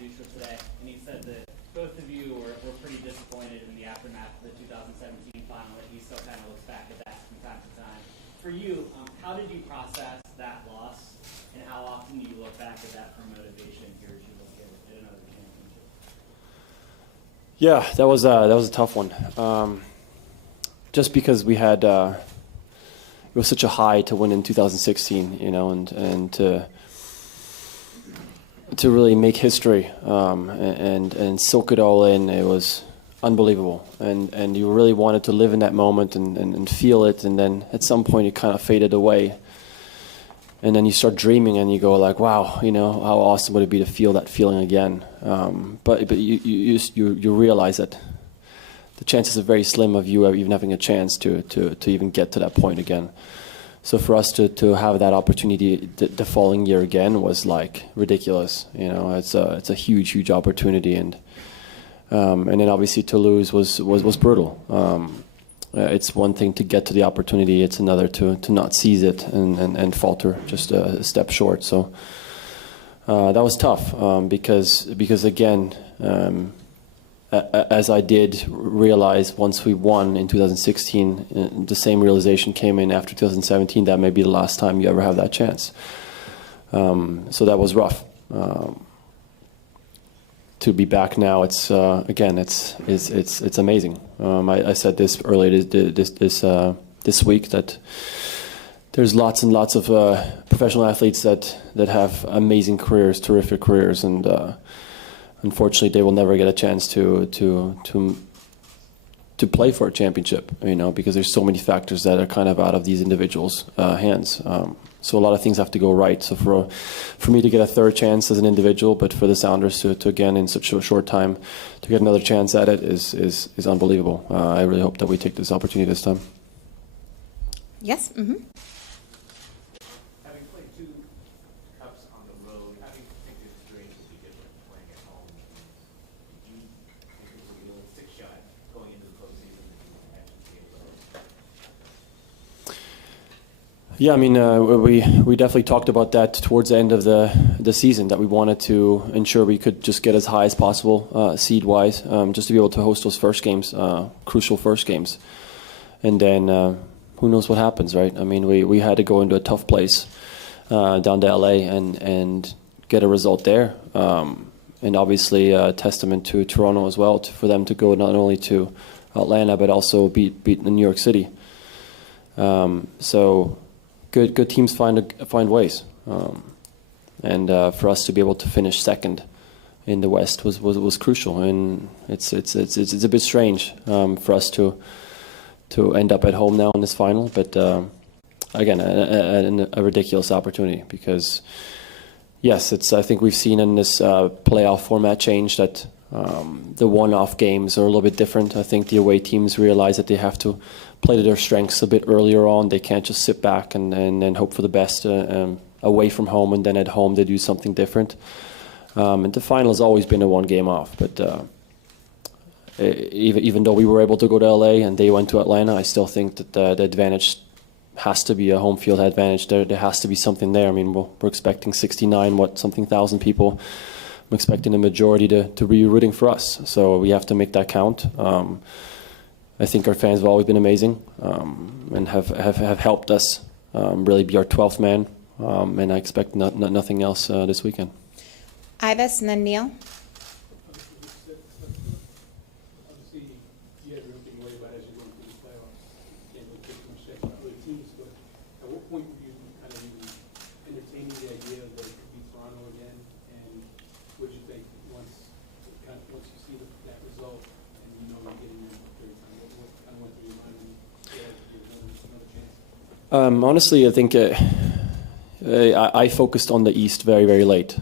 Dusha today, and he said that both of you were pretty disappointed in the aftermath of the 2017 final, that he still kind of looks back at that from time to time. For you, how did you process that loss, and how often do you look back at that for motivation here as you look at another championship? Yeah, that was a tough one. Just because we had it was such a high to win in 2016, and to really make history and soak it all in. It was unbelievable, and you really wanted to live in that moment and feel it, and then at some point it kind of faded away, and then you start dreaming and you go like, wow, how awesome would it be to feel that feeling again? But you realize that the chances are very slim of you even having a chance to even get to that point again. So for us to have that opportunity the following year again was like ridiculous. It's a huge opportunity, and then obviously to lose was brutal. It's one thing to get to the opportunity; it's another to not seize it and falter just a step short. So that was tough because again. As I did realize once we won in 2016, the same realization came in after 2017 that may be the last time you ever have that chance. So that was rough. To be back now, it's again, it's amazing. I said this earlier this week that there's lots and lots of professional athletes that have amazing careers, terrific careers, and. Unfortunately, they will never get a chance to play for a championship, because there's so many factors that are kind of out of these individuals' hands. So a lot of things have to go right. So for me to get a third chance as an individual, but for the Sounders to again in such a short time to get another chance at it is unbelievable. I really hope that we take this opportunity this time. Yes. Mm-hmm. Yeah, I mean, we definitely talked about that towards the end of the season, that we wanted to ensure we could just get as high as possible seed-wise, just to be able to host those first games, crucial first games. And then who knows what happens, right? I mean, we had to go into a tough place down to LA and get a result there. And obviously a testament to Toronto as well, for them to go not only to Atlanta, but also beat New York City. So... Good teams find ways, and for us to be able to finish second in the West was crucial. And it's a bit strange for us to end up at home now in this final, but again a ridiculous opportunity, because yes, I think we've seen in this playoff format change that the one-off games are a little bit different. I think the away teams realize that they have to play to their strengths a bit earlier on. They can't just sit back and hope for the best away from home, and then at home they do something different. And the final has always been a one game off, but even though we were able to go to LA and they went to Atlanta, I still think that the advantage has to be a home field advantage. There has to be something there. I mean, we're expecting 69,000 people. I'm expecting the majority to be rooting for us, so we have to make that count. I think our fans have always been amazing and have helped us really be our 12th man, and I expect nothing else this weekend. Ives and then Neil. Obviously, you have everything to worry about as you're going through the playoffs. You can't really take too much stress on other teams, but at what point were you kind of even entertaining the idea that it could be Toronto again? And what do you think once you see that result and you know you're getting there third time? What kind of went through your mind when you had another chance? Honestly, I think I focused on the East very, very late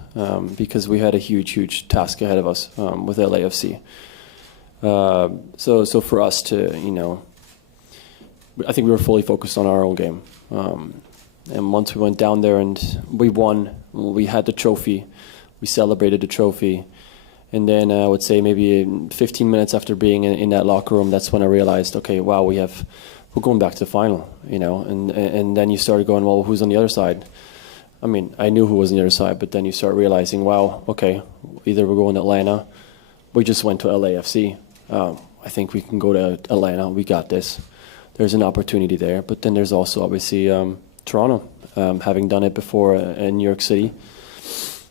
because we had a huge task ahead of us with LAFC. So for us to, I think we were fully focused on our own game. And once we went down there and we won, we had the trophy, we celebrated the trophy. And then I would say maybe 15 minutes after being in that locker room, that's when I realized, okay, wow, we're going back to the final, and then you started going, well, who's on the other side? I mean, I knew who was on the other side, but then you start realizing, wow, okay, either we're going to Atlanta. We just went to LAFC. I think we can go to Atlanta. We got this. There's an opportunity there. But then there's also obviously Toronto, having done it before in New York City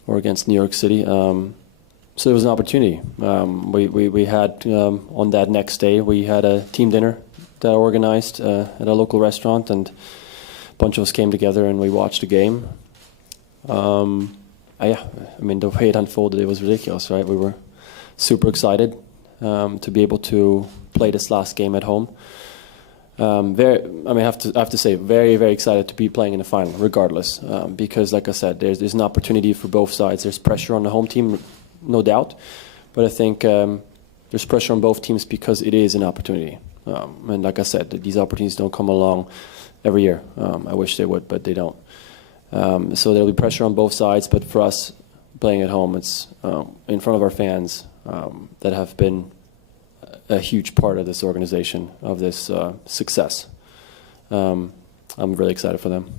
or against New York City. So there was an opportunity. We had, on that next day, we had a team dinner that I organized at a local restaurant, and a bunch of us came together and we watched the game. Yeah, I mean, the way it unfolded, it was ridiculous, right? We were super excited to be able to play this last game at home. I have to say, very, very excited to be playing in the final, regardless, because, like I said, there's an opportunity for both sides. There's pressure on the home team, no doubt, but I think there's pressure on both teams because it is an opportunity. And like I said, these opportunities don't come along every year. I wish they would, but they don't. So there'll be pressure on both sides, but for us, playing at home, it's in front of our fans that have been a huge part of this organization, of this success. I'm really excited for them.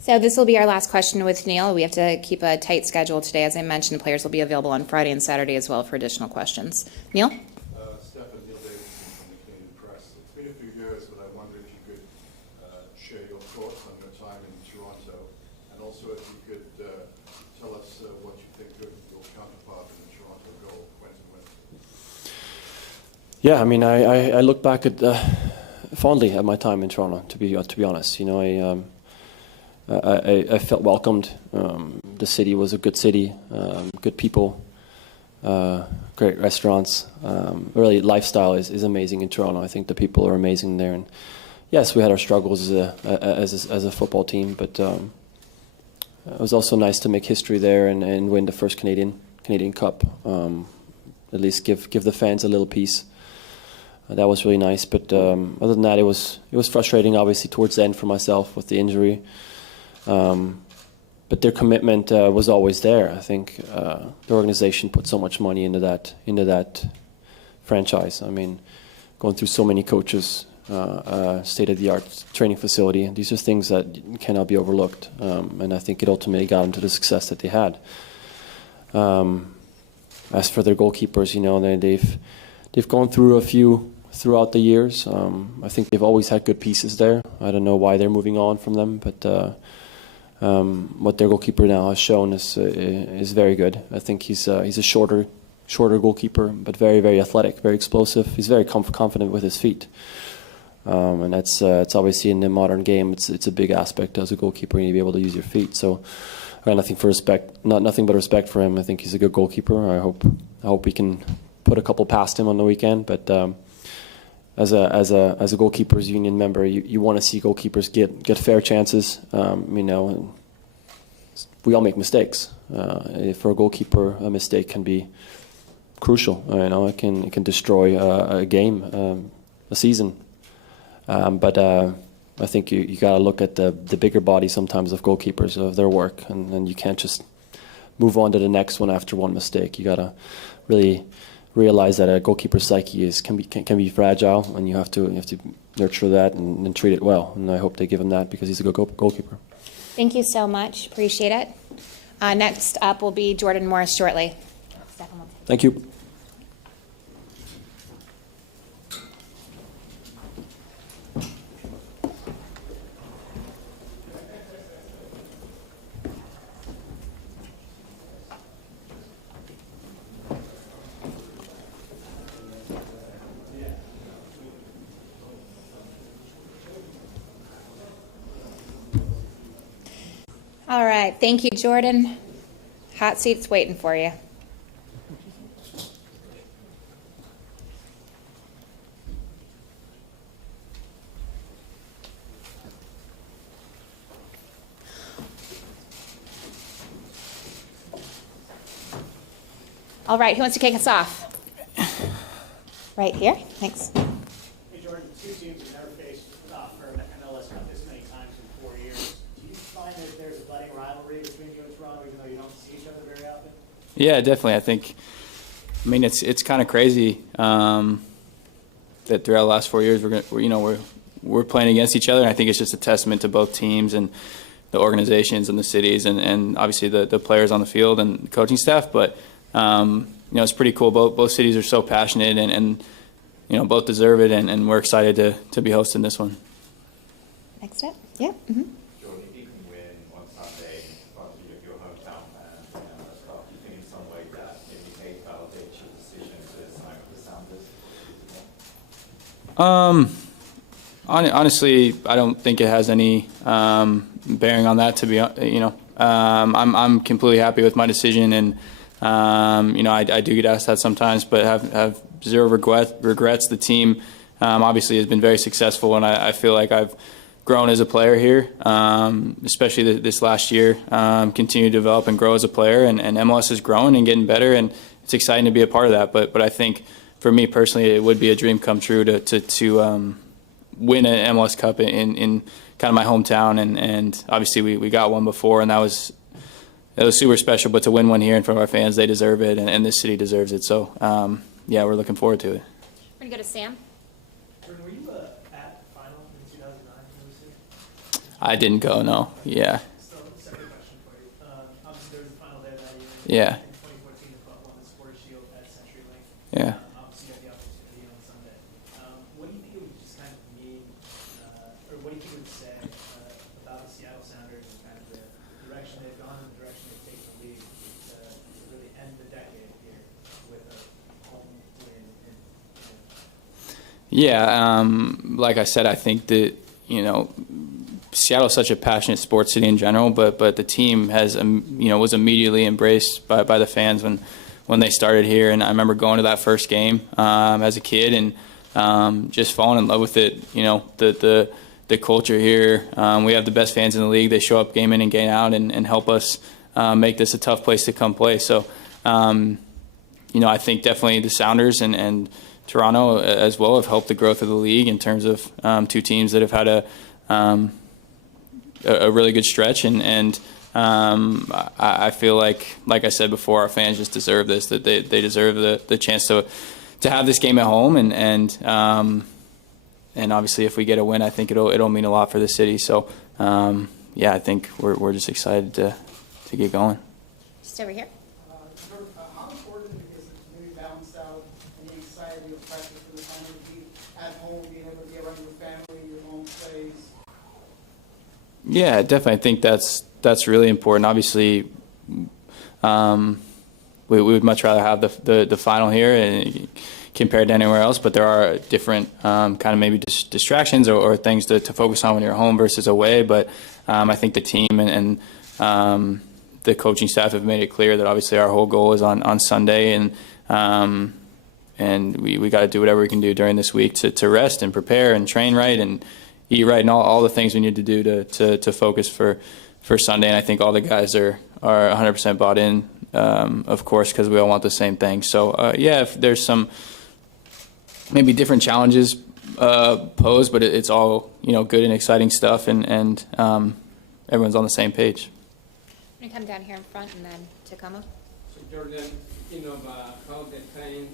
So this will be our last question with Neil. We have to keep a tight schedule today. As I mentioned, the players will be available on Friday and Saturday as well for additional questions. Neil? Stefan, Neil Davidson from the Canadian Press. It's been a few years, but I wonder if you could share your thoughts on your time in Toronto, and also if you could tell us what you think of your counterpart in the Toronto goal, Quentin West. Yeah, I mean, I look back at fondly at my time in Toronto. To be honest, you know, I felt welcomed. The city was a good city, good people, great restaurants. Really, lifestyle is amazing in Toronto. I think the people are amazing there. And yes, we had our struggles as a football team, but it was also nice to make history there and win the first Canadian Cup. At least give the fans a little piece. That was really nice. But other than that, it was frustrating, obviously, towards the end for myself with the injury. But their commitment was always there. I think the organization put so much money into that franchise. I mean, going through so many coaches, state-of-the-art training facility. These are things that cannot be overlooked, and I think it ultimately got them to the success that they had. As for their goalkeepers, you know, they've gone through a few throughout the years. I think they've always had good pieces there. I don't know why they're moving on from them, but what their goalkeeper now has shown is very good. I think he's a shorter goalkeeper, but very, very athletic, very explosive. He's very confident with his feet, and it's obviously in the modern game. It's a big aspect as a goalkeeper. You need to be able to use your feet. So I have nothing but respect for him. I think he's a good goalkeeper. I hope we can put a couple past him on the weekend, but. As a goalkeepers union member, you want to see goalkeepers get fair chances. You know, we all make mistakes. For a goalkeeper, a mistake can be crucial. You know, it can destroy a game, a season. But I think you got to look at the bigger body sometimes of goalkeepers, of their work, and you can't just move on to the next one after one mistake. You got to really realize that a goalkeeper's psyche can be fragile, and you have to nurture that and treat it well. And I hope they give him that because he's a good goalkeeper. Thank you so much. Appreciate it. Next up will be Jordan Morris shortly. Thank you. All right. Thank you, Jordan. Hot seat's waiting for you. All right. Who wants to kick us off? Right here. Thanks. Hey, Jordan, two teams have never faced for an MLS Cup this many times in 4 years. Do you find that there's a budding rivalry between you and Toronto, even though you don't see each other very often? Yeah, definitely. I mean, it's kind of crazy that throughout the last 4 years we're playing against each other. And I think it's just a testament to both teams and the organizations and the cities and obviously the players on the field and the coaching staff. But it's pretty cool. Both cities are so passionate, and both deserve it, and we're excited to be hosting this one. Next up. Yeah. Mm-hmm. Jordan, if you can win on Sunday, your hometown fans in the MLS Cup, do you think in some way that maybe validates your decision to sign with the Sounders? Honestly, I don't think it has any bearing on that. I'm completely happy with my decision, and I do get asked that sometimes, but have zero regrets. The team obviously has been very successful, and I feel like I've grown as a player here, especially this last year. Continue to develop and grow as a player, and MLS is growing and getting better, and it's exciting to be a part of that. But I think for me personally, it would be a dream come true to win an MLS Cup in kind of my hometown, and obviously we got one before, and that was super special. But to win one here in front of our fans, they deserve it, and this city deserves it. So we're looking forward to it. We're gonna go to Sam. Jordan, were you at the final in 2009 in Lucy? I didn't go, no. Yeah. So, separate question for you. Obviously, there was a final there that year. Yeah. In 2014, the club won the Supporters Shield at CenturyLink. Yeah. Obviously, you had the opportunity on Sunday. What do you think it would just kind of mean, or what do you think it would say about the Seattle Sounders and kind of the direction they've gone and the direction they've taken the league to really end the decade here with a home win? Yeah, like I said, I think that, Seattle's such a passionate sports city in general, but the team has, was immediately embraced by the fans when they started here. And I remember going to that first game as a kid and just falling in love with it. The culture here. We have the best fans in the league. They show up game in and game out and help us make this a tough place to come play. So, I think definitely the Sounders and Toronto as well have helped the growth of the league in terms of two teams that have had a really good stretch, and I feel like I said before, our fans just deserve this. That they deserve the chance to have this game at home, and obviously if we get a win, I think it'll mean a lot for the city. So I think we're just excited to get going. Just over here. How important is it to maybe balance out any anxiety or pressure for the family to be at home, being able to be around your family, your own place? Yeah, definitely. I think that's really important. Obviously, we would much rather have the final here compared to anywhere else, but there are different kind of maybe distractions or things to focus on when you're home versus away. But I think the team and the coaching staff have made it clear that obviously our whole goal is on Sunday, and we got to do whatever we can do during this week to rest and prepare and train right and eat right and all the things we need to do to focus for Sunday. And I think all the guys are 100% bought in, of course, because we all want the same thing. So if there's some maybe different challenges posed, but it's all good and exciting stuff, and everyone's on the same page. We're gonna come down here in front and then Tacoma. So Jordan, how the fan is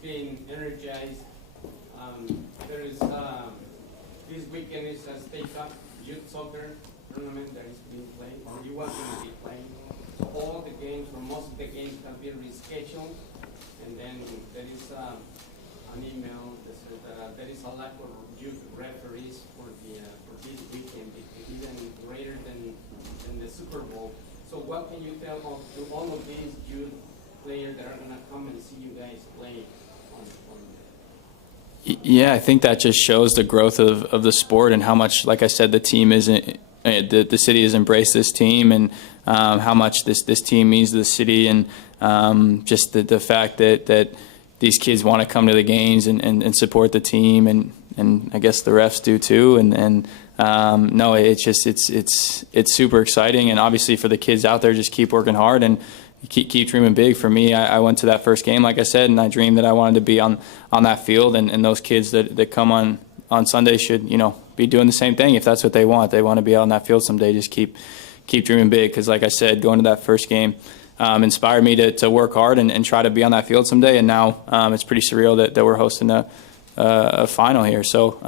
being energized. There is this weekend is a State Cup youth soccer tournament that is being played, or you want to be playing. So all the games, or most of the games, have been rescheduled, and then there is an email that says that there is a lack of youth referees for this weekend, even greater than the Super Bowl. So what can you tell to all of these youth players that are going to come and see you guys play on Yeah, I think that just shows the growth of the sport and how much, like I said, the team the city has embraced this team, and how much this team means to the city, and just the fact that these kids want to come to the games and support the team, and I guess the refs do too, and no, it's super exciting, and obviously for the kids out there, just keep working hard and keep dreaming big. For me, I went to that first game, like I said, and I dreamed that I wanted to be on that field, and those kids that come on Sunday should be doing the same thing if that's what they want. They want to be out on that field someday. Just keep dreaming big, because like I said, going to that first game inspired me to work hard and try to be on that field someday, and now it's pretty surreal that we're hosting a final here. So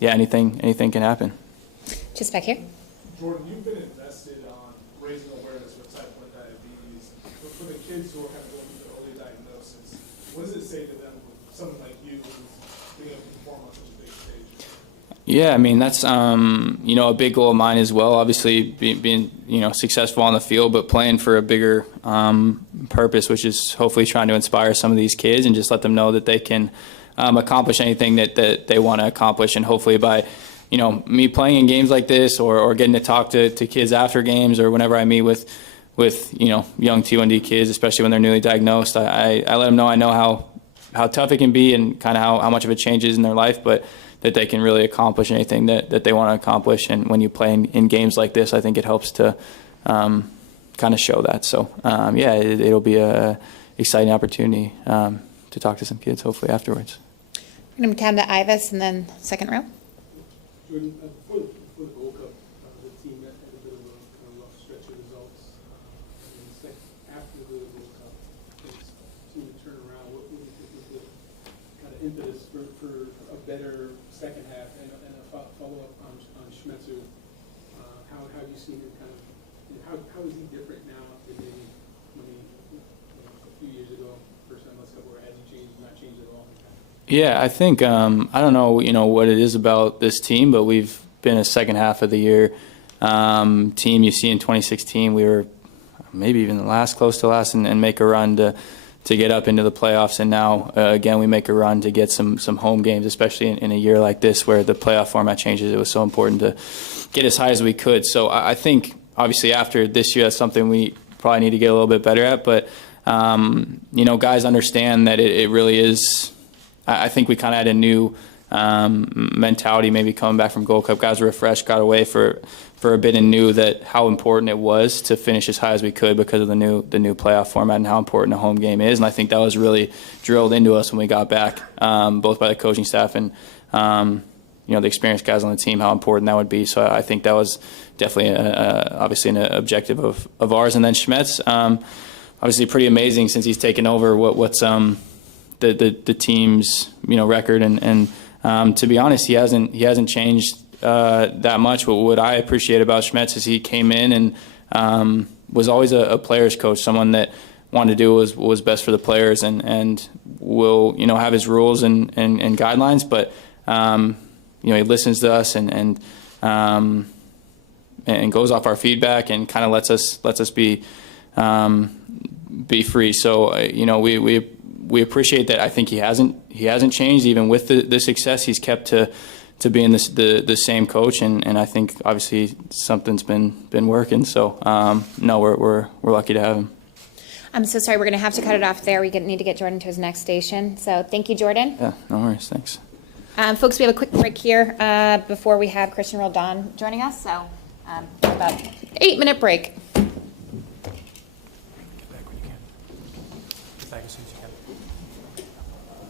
anything can happen. Just back here. Jordan, you've been invested on raising awareness with type 1 diabetes. But for the kids who are kind of going through diagnosis. What does it say to them, someone like you, who's being able to perform on such a big stage? Yeah, I mean, that's, a big goal of mine as well. Obviously, being successful on the field, but playing for a bigger purpose, which is hopefully trying to inspire some of these kids and just let them know that they can accomplish anything that they want to accomplish. And hopefully by, me playing in games like this or getting to talk to kids after games or whenever I meet with young T1D kids, especially when they're newly diagnosed, I let them know I know how tough it can be and kind of how much of it changes in their life, but that they can really accomplish anything that they want to accomplish. And when you play in games like this, I think it helps to kind of show that. So, it'll be a exciting opportunity to talk to some kids, hopefully, afterwards. We're going to come to Ivis and then second row. Jordan, before the Gold Cup, the team had a bit of a kind of rough stretch of results. After the Gold Cup, things seemed to turn around. What do you think was the kind of impetus for a better second half and a follow-up on Schmetzer? How have you seen him kind of, how is he different now than maybe when he, a few years ago, first MLS Cup, or has he changed, not changed at all? Yeah, I think I don't know, what it is about this team, but we've been a second half of the year team. You see, in 2016, we were maybe even close to last, and make a run to get up into the playoffs. And now again, we make a run to get some home games, especially in a year like this where the playoff format changes. It was so important to get as high as we could. So I think obviously after this year, that's something we probably need to get a little bit better at. But guys understand that it really is. I think we kind of had a new mentality, maybe coming back from Gold Cup. Guys were refreshed, got away for a bit, and knew that how important it was to finish as high as we could because of the new playoff format and how important a home game is. And I think that was really drilled into us when we got back, both by the coaching staff and the experienced guys on the team, how important that would be. So I think that was definitely obviously an objective of ours. And then Schmetz, obviously pretty amazing since he's taken over what's the team's record, and to be honest, he hasn't changed that much. What I appreciate about Schmetz is he came in and was always a player's coach, someone that wanted to do what was best for the players, and will have his rules and guidelines, but he listens to us and goes off our feedback and kind of lets us be free. So we appreciate that. I think he hasn't changed even with the success. He's kept to being the same coach, and I think obviously something's been working. So no, we're lucky to have him. I'm so sorry. We're going to have to cut it off there. We need to get Jordan to his next station. So thank you, Jordan. Yeah, no worries. Thanks. Folks, we have a quick break here before we have Christian Roldan joining us. So about 8-minute break.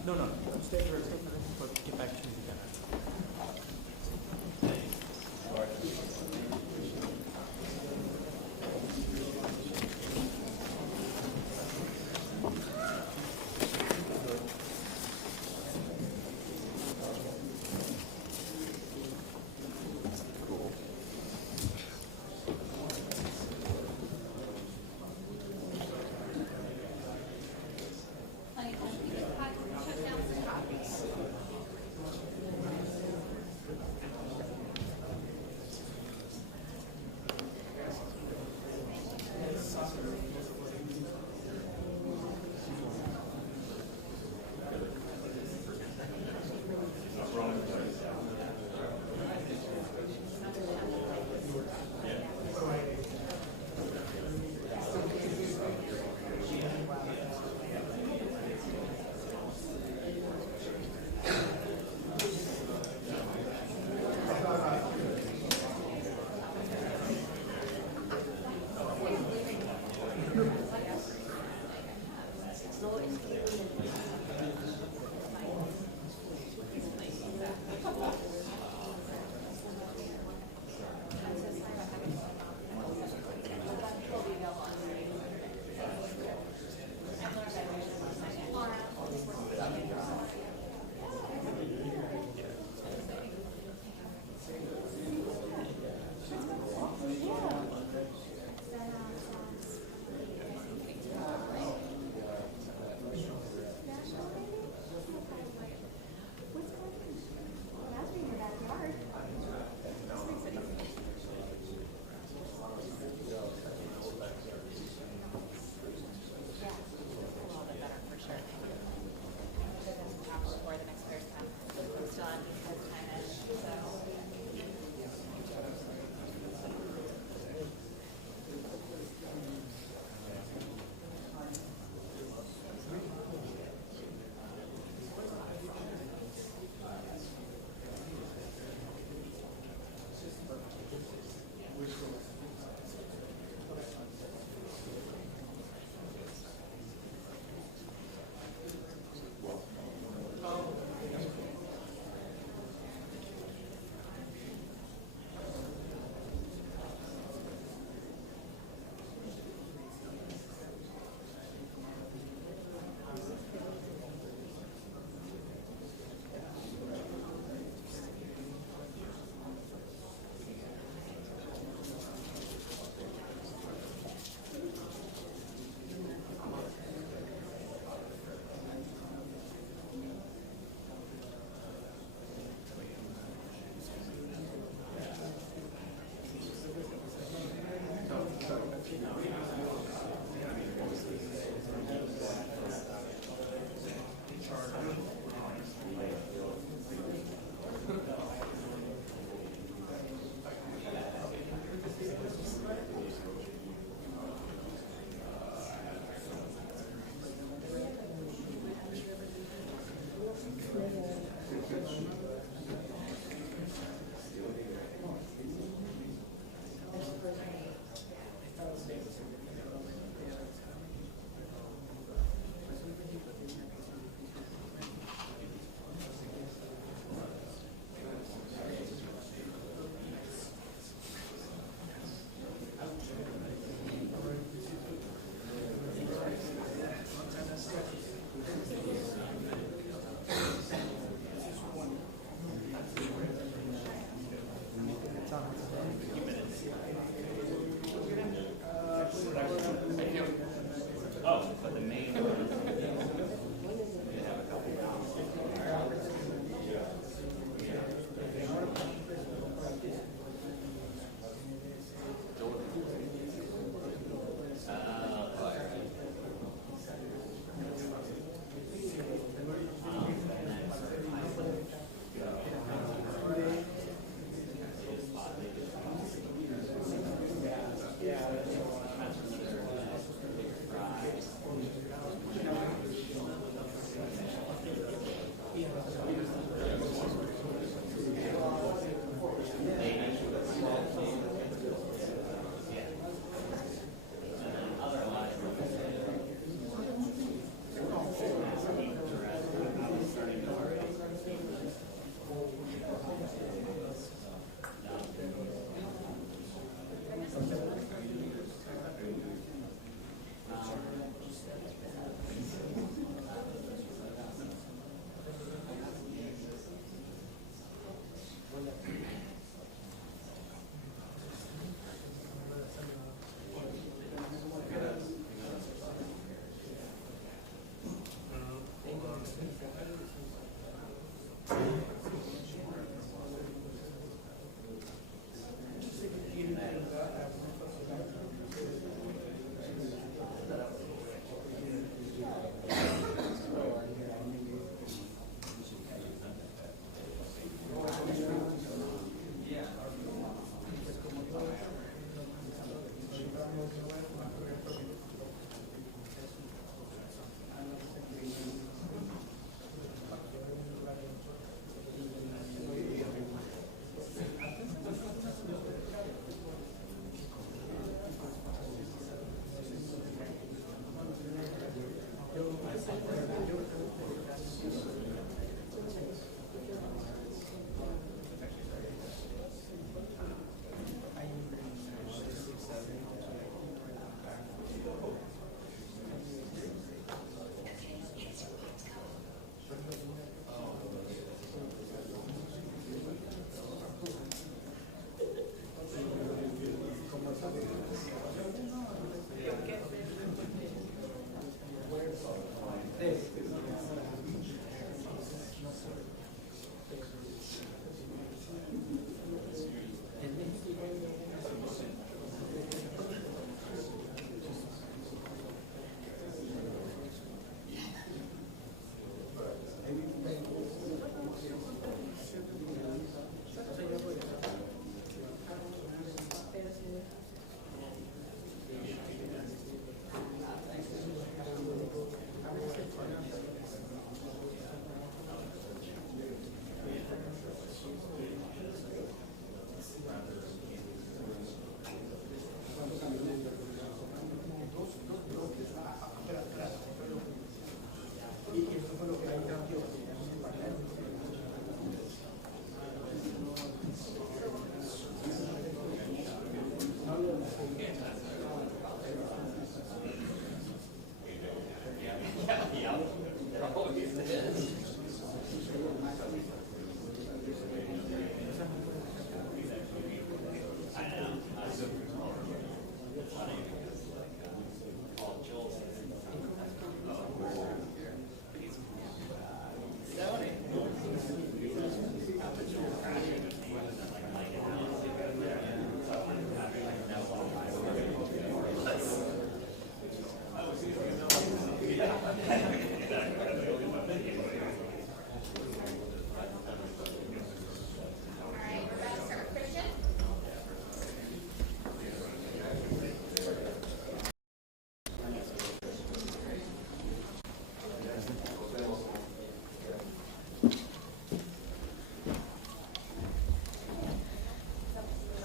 No. Stay for but get back as soon as you can.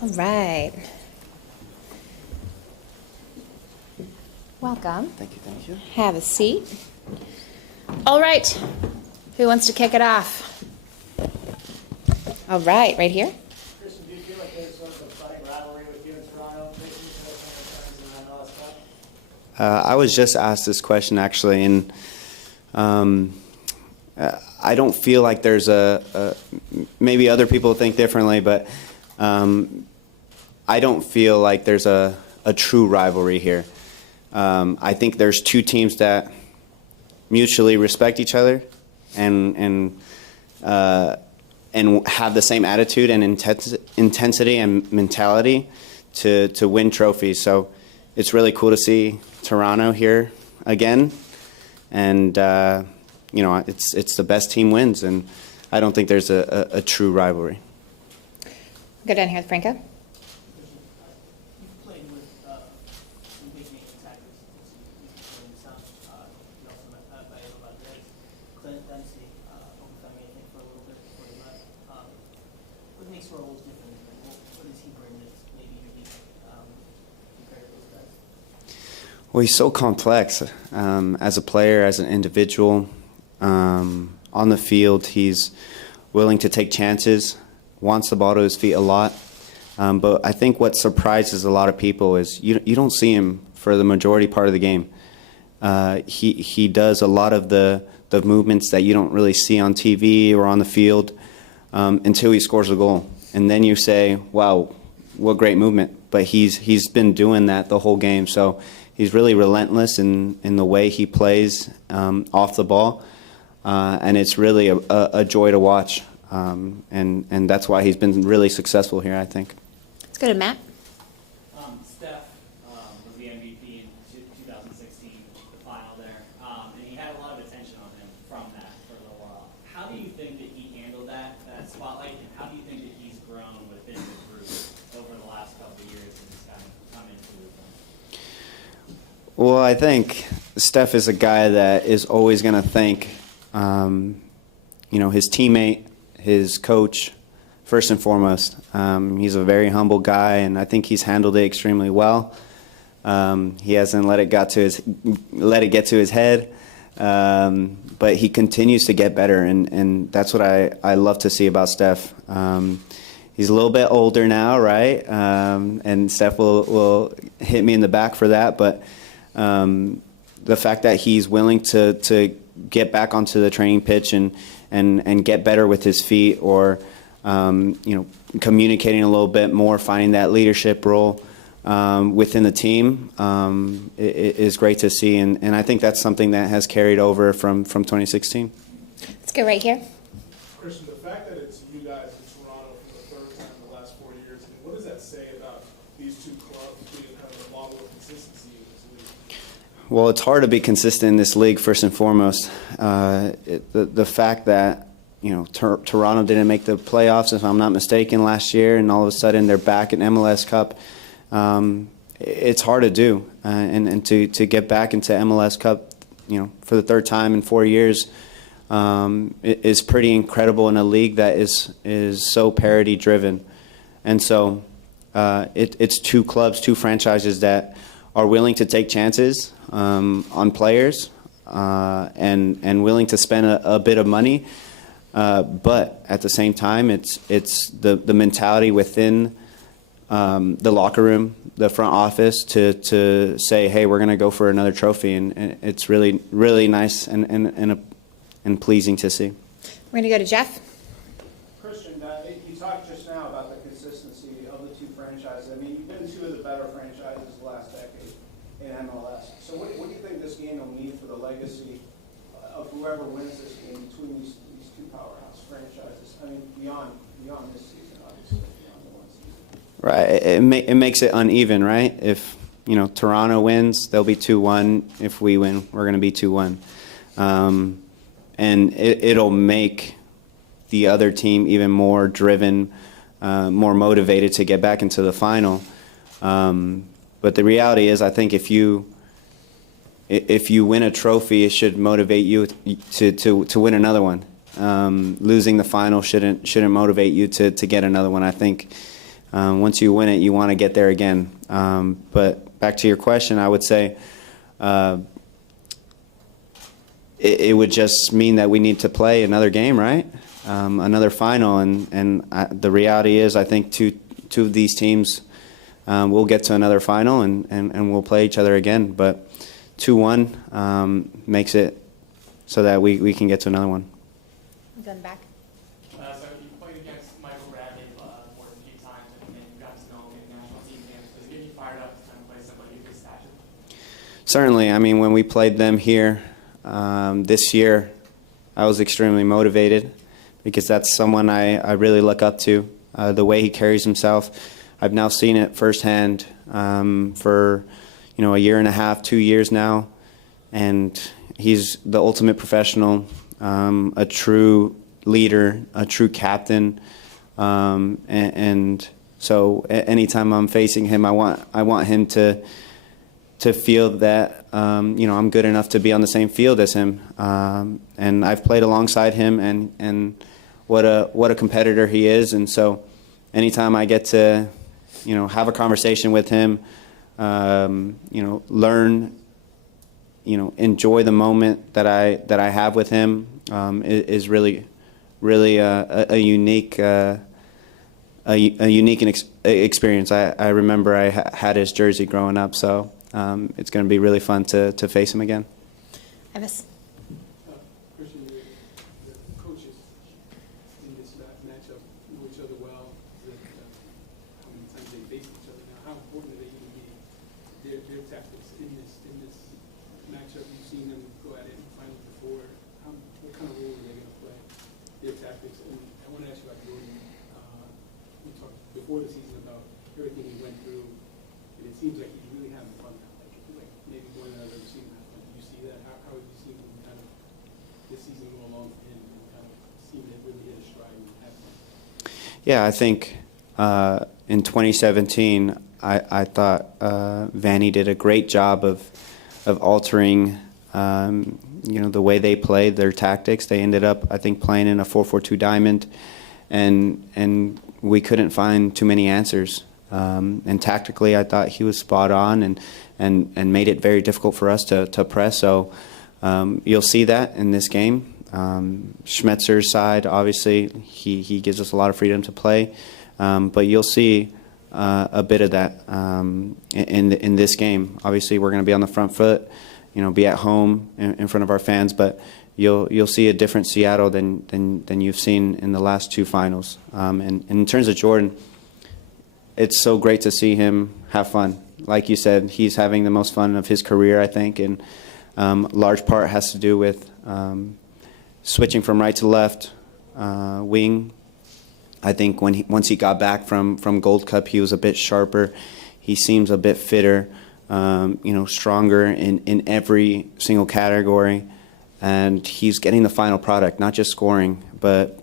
All right. Welcome. Thank you. Have a seat. All right. Who wants to kick it off? All right, right here. Christian, do you feel like there's sort of a budding rivalry with you and Toronto, making each other friends in the MLS Cup? I was just asked this question actually, and I don't feel like there's maybe other people think differently, but I don't feel like there's a true rivalry here. I think there's two teams that mutually respect each other and have the same attitude and intensity and mentality to win trophies. So it's really cool to see Toronto here again, and it's the best team wins, and I don't think there's a true rivalry. Go down here with Franco. You've played with some big name attackers. You've played with some, you also met by Rodriguez, Clint Dempsey, Okafemi, I think, for a little bit before he left. What makes Raul different? What does he bring that's maybe unique compared to those guys? Well, he's so complex as a player, as an individual. On the field, he's willing to take chances, wants the ball to his feet a lot. But I think what surprises a lot of people is you don't see him for the majority part of the game. He does a lot of the movements that you don't really see on TV or on the field until he scores a goal. And then you say, wow, what great movement. But he's been doing that the whole game. So he's really relentless in the way he plays off the ball. And it's really a joy to watch. And that's why he's been really successful here, I think. Let's go to Matt. Steph was the MVP in 2016, the final there, and he had a lot of attention on him from that for a little while. How do you think that he handled that spotlight, and how do you think that he's grown within the group over the last couple of years and he's kind of come into his own? Well, I think Steph is a guy that is always going to thank his teammate, his coach, first and foremost. He's a very humble guy, and I think he's handled it extremely well. He hasn't let it get to his head, but he continues to get better, and that's what I love to see about Steph. He's a little bit older now, right? And Steph will hit me in the back for that, but the fact that he's willing to get back onto the training pitch and get better with his feet, or communicating a little bit more, finding that leadership role. within the team is great to see, and I think that's something that has carried over from 2016. Let's go right here. Christian, the fact that it's you guys in Toronto for the third time in the last 4 years, I mean, what does that say about these two clubs being kind of a model of consistency in this league? Well, it's hard to be consistent in this league, first and foremost. The fact that, Toronto didn't make the playoffs, if I'm not mistaken, last year, and all of a sudden they're back in MLS Cup. It's hard to do, and to get back into MLS Cup, for the third time in 4 years, is pretty incredible in a league that is so parity driven. And so it's two clubs, two franchises that are willing to take chances on players and willing to spend a bit of money. But at the same time, it's the mentality within the locker room, the front office, to say, hey, we're going to go for another trophy. And it's really, really nice and pleasing to see. We're going to go to Jeff. Christian, you talked just now about the consistency of the two franchises. I mean, you've been two of the better franchises the last decade in MLS. So what do you think this game will mean for the legacy of whoever wins this game between these two powerhouse franchises? I mean, beyond this season, obviously, beyond the one season. Right. It makes it uneven, right? If, Toronto wins, they'll be 2-1. If we win, we're going to be 2-1. And it'll make the other team even more driven, more motivated to get back into the final. But the reality is, I think if you win a trophy, it should motivate you to win another one. Losing the final shouldn't motivate you to get another one. I think once you win it, you want to get there again. But back to your question, I would say it would just mean that we need to play another game, right? Another final, and the reality is, I think two of these teams will get to another final, and we'll play each other again. But 2-1 makes it so that we can get to another one. Done back. So you played against Michael Bradley more than a few times, and you got to know him in national team games. Does it get you fired up to kind of play somebody of his stature? Certainly. I mean, when we played them here this year, I was extremely motivated because that's someone I really look up to. The way he carries himself, I've now seen it firsthand for a year and a half, 2 years now, and he's the ultimate professional, a true leader, a true captain, and so anytime I'm facing him, I want him to feel that I'm good enough to be on the same field as him, and I've played alongside him, and what a competitor he is, and so anytime I get to have a conversation with him, learn, enjoy the moment that I have with him is really a unique experience. I remember I had his jersey growing up, so it's going to be really fun to face him again. Evis. Christian, the coaches in this matchup know each other well. How many times they face each other now? How important are they going to be? Their tactics in this matchup. You've seen them go at it in finals before. What kind of role are they going to play? Their tactics. And I want to ask you about Jordan. We talked before the season about everything he went through, and it seems like he's really having fun now. Like maybe more than I've ever seen him have fun. Do you see that? How have you seen him kind of this season go along for him and kind of seen it really hit a stride and have fun? Yeah, I think in 2017, I thought Vanny did a great job of altering, the way they played, their tactics. They ended up, I think, playing in a 4-4-2 diamond, and we couldn't find too many answers. And tactically, I thought he was spot on and made it very difficult for us to press. So you'll see that in this game. Schmetzer's side, obviously, he gives us a lot of freedom to play, but you'll see a bit of that in this game. Obviously, we're going to be on the front foot, be at home in front of our fans, but you'll see a different Seattle than you've seen in the last two finals. And in terms of Jordan, it's so great to see him have fun. Like you said, he's having the most fun of his career, I think, and large part has to do with switching from right to left wing. I think once he got back from Gold Cup, he was a bit sharper. He seems a bit fitter, stronger in every single category, and he's getting the final product, not just scoring, but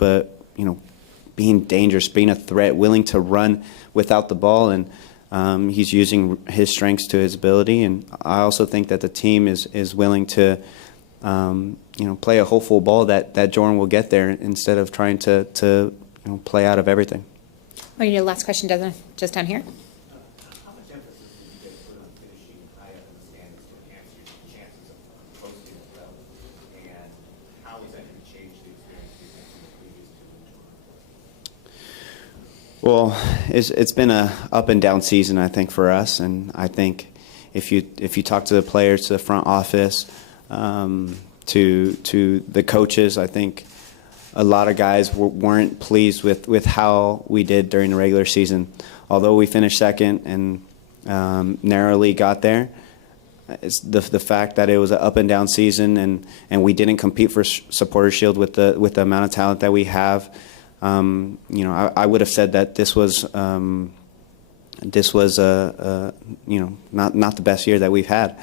being dangerous, being a threat, willing to run without the ball, and he's using his strengths to his ability. And I also think that the team is willing to play a hopeful ball that Jordan will get there instead of trying to play out of everything. Your last question, just down here. How much emphasis do you guys put on finishing high up in the standings to enhance your chances of posting as well? And how is that going to change the experience you've had from the previous two? Well, it's been a up and down season, I think, for us, and I think if you talk to the players, to the front office, to the coaches, I think a lot of guys weren't pleased with how we did during the regular season. Although we finished second and narrowly got there, it's the fact that it was an up and down season and we didn't compete for Supporter Shield with the amount of talent that we have. I would have said that this was not the best year that we've had.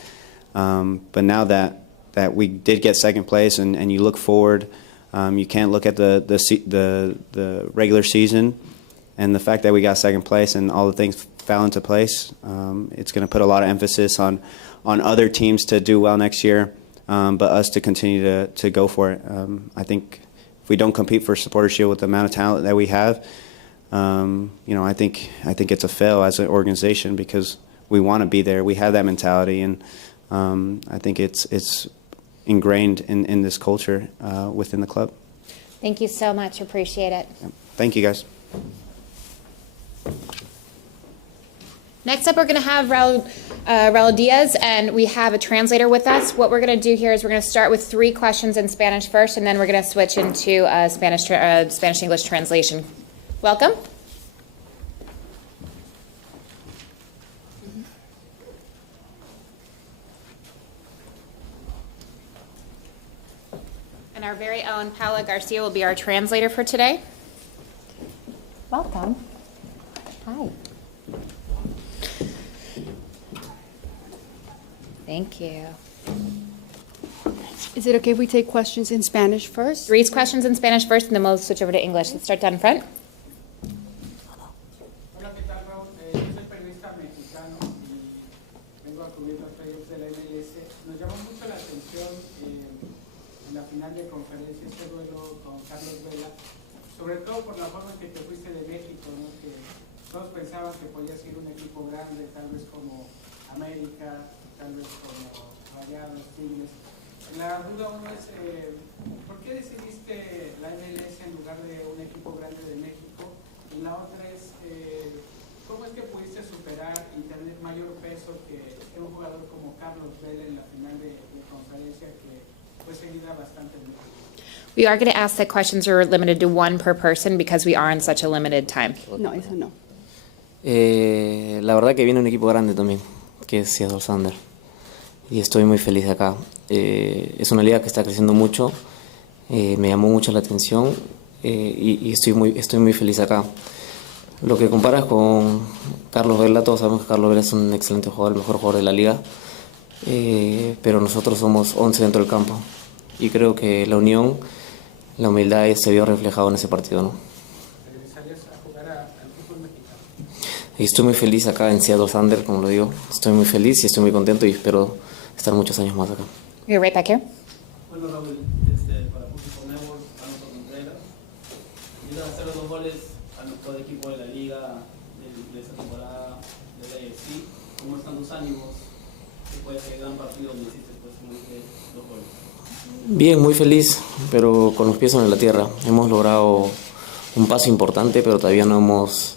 But now that we did get second place and you look forward. You can't look at the regular season and the fact that we got second place and all the things fell into place. It's going to put a lot of emphasis on other teams to do well next year, but us to continue to go for it. I think if we don't compete for Supporter Shield with the amount of talent that we have, I think it's a fail as an organization because we want to be there. We have that mentality, and I think it's ingrained in this culture within the club. Thank you so much. Appreciate it. Thank you, guys. Next up, we're going to have Raul Diaz, and we have a translator with us. What we're going to do here is we're going to start with 3 questions in Spanish first, and then we're going to switch into Spanish-English translation. Welcome. And our very own Paula Garcia will be our translator for today. Welcome. Hi. Thank you. Is it okay if we take questions in Spanish first? 3 questions in Spanish first, and then we'll switch over to English. Let's start down front. Hola, ¿qué tal, Raúl? Yo soy periodista mexicano y vengo a cubrir los playoffs de la MLS. Nos llamó mucho la atención en la final de conferencia este duelo con Carlos Vela, sobre todo por la forma en que te fuiste de México, ¿no? Que todos pensaban que podías ir a un equipo grande, tal vez como América, tal vez como Rayados, Tigres. La duda uno es, ¿por qué decidiste la MLS en lugar de un equipo grande de México? Y la otra es, ¿cómo es que pudiste superar y tener mayor peso que un jugador como Carlos Vela en la final de conferencia que fue seguida bastante en México? We are going to ask that questions are limited to 1 per person because we are on such a limited time. No, eso no. La verdad que viene un equipo grande también, que es Seattle Thunder. Y estoy muy feliz de acá. Es una liga que está creciendo mucho, me llamó mucho la atención y estoy muy feliz acá. Lo que comparas con Carlos Vela, todos sabemos que Carlos Vela es un excelente jugador, el mejor jugador de la liga, pero nosotros somos 11 dentro del campo y creo que la unión, la humildad se vio reflejado en ese partido, ¿no? ¿Regresarías a jugar al fútbol mexicano? Y estoy muy feliz acá en Seattle Thunder, como lo digo. Estoy muy feliz y estoy muy contento y espero estar muchos años más acá. You're right back here. Bueno, Raúl, para Fútbol Network, Alonso Contreras. Llegas a hacer 2 goles al mejor equipo de la liga de esta temporada de la AFC. ¿Cómo están tus ánimos después de ese gran partido donde hiciste pues, 2 goles? Bien, muy feliz, pero con los pies en la tierra. Hemos logrado un paso importante, pero todavía no hemos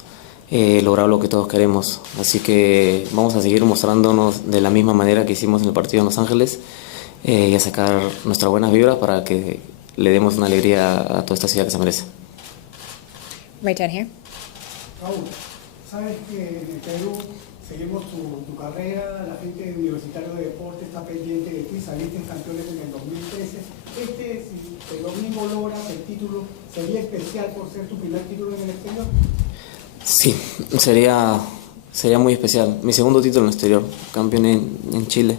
logrado lo que todos queremos. Así que vamos a seguir mostrándonos de la misma manera que hicimos en el partido en Los Ángeles y a sacar nuestras buenas vibras para que le demos una alegría a toda esta ciudad que se merece. Right down here. Raúl, sabes que en el Perú seguimos tu carrera, la gente de Universitario de Deporte está pendiente de ti, saliste campeones en el 2013. Si el domingo logras el título, ¿sería especial por ser tu primer título en el exterior? Sí, sería muy especial. Mi segundo título en el exterior, campeón en Chile.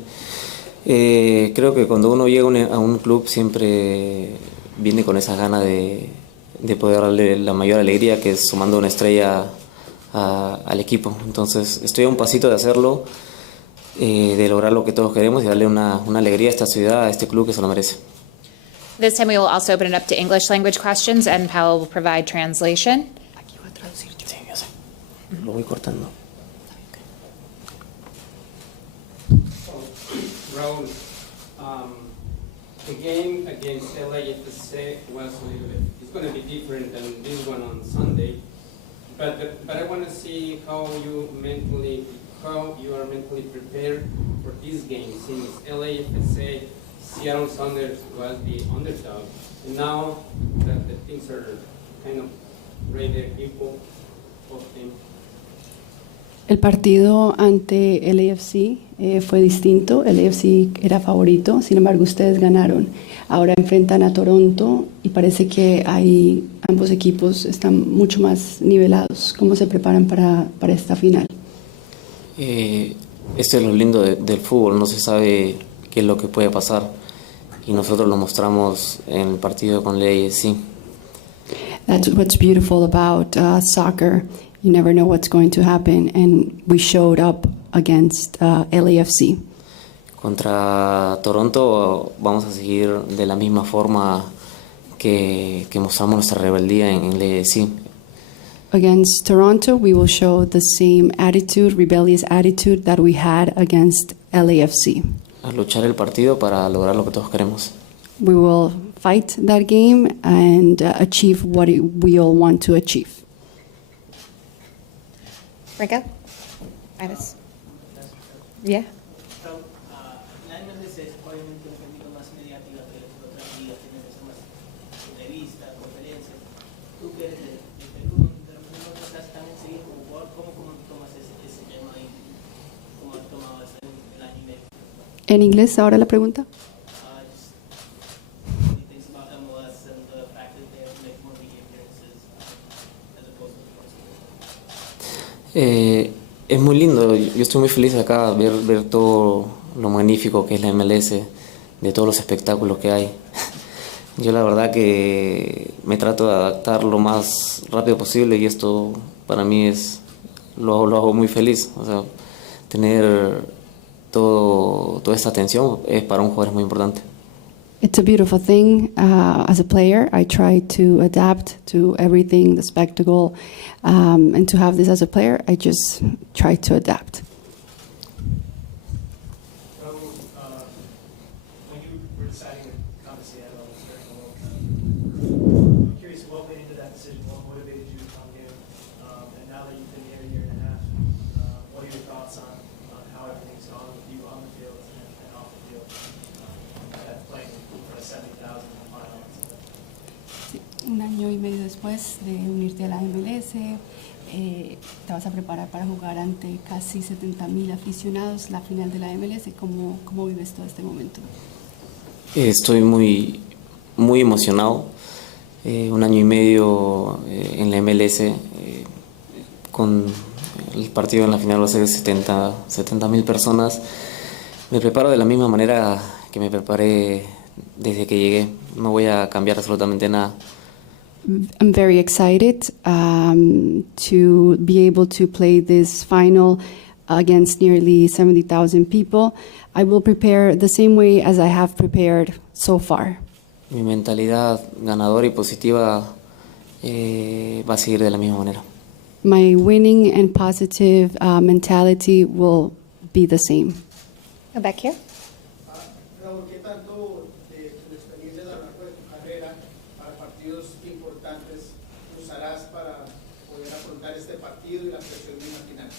Creo que cuando uno llega a un club siempre viene con esa gana de poder darle la mayor alegría, que es sumando una estrella al equipo. Entonces estoy a un pasito de hacerlo, de lograr lo que todos queremos y darle una alegría a esta ciudad, a este club que se lo merece. This time we will also open it up to English language questions, and Powell will provide translation. Aquí voy a traducir yo. Sí, yo sé. Lo voy cortando. Raúl, the game against LAFC was a little bit, it's going to be different than this one on Sunday, but I want to see how you are mentally prepared for this game, since LAFC, Seattle Sounders was the underdog, and now that the things are kind of right there equal, both teams. El partido ante el LAFC fue distinto. El LAFC era favorito, sin embargo ustedes ganaron. Ahora enfrentan a Toronto y parece que ambos equipos están mucho más nivelados. ¿Cómo se preparan para esta final? Esto es lo lindo del fútbol, no se sabe qué es lo que puede pasar y nosotros lo mostramos en el partido con el LAFC. That's what's beautiful about soccer. You never know what's going to happen, and we showed up against LAFC. Contra Toronto vamos a seguir de la misma forma que mostramos nuestra rebeldía en LAFC. Against Toronto, we will show the same attitude, rebellious attitude that we had against LAFC. A luchar el partido para lograr lo que todos queremos. We will fight that game and achieve what we all want to achieve. Rico? Iris? Yeah. La MLS es obviamente un poquito más mediática que otras ligas, tienen que ser más entrevistas, conferencias. Tú que eres de Perú, pero no estás tan enseguida como jugador, ¿cómo tomas ese tema y cómo has tomado el año y medio? ¿En inglés ahora la pregunta? Es muy lindo, yo estoy muy feliz acá ver todo lo magnífico que es la MLS, de todos los espectáculos que hay. Yo la verdad que me trato de adaptar lo más rápido posible y esto para mí lo hago muy feliz. O sea, tener toda esta atención para un jugador es muy importante. It's a beautiful thing. As a player, I try to adapt to everything, the spectacle, and to have this as a player, I just try to adapt. So, when you were deciding to come to Seattle during the World Cup, I'm curious what went into that decision, what motivated you to come here, and now that you've been here a year and a half, what are your thoughts on how everything's gone with you on the field and off the field, playing for a 70,000 final? Un año y medio después de unirte a la MLS, te vas a preparar para jugar ante casi 70,000 aficionados, la final de la MLS. ¿Cómo vives todo este momento? Estoy muy emocionado. Un año y medio en la MLS, con el partido en la final va a ser 70,000 personas. Me preparo de la misma manera que me preparé desde que llegué. No voy a cambiar absolutamente nada. I'm very excited to be able to play this final against nearly 70,000 people. I will prepare the same way as I have prepared so far. Mi mentalidad ganadora y positiva va a seguir de la misma manera. My winning and positive mentality will be the same. Go back here. Raúl, ¿qué tanto de tu experiencia a lo largo de tu carrera para partidos importantes usarás para poder afrontar este partido y la presión de una final?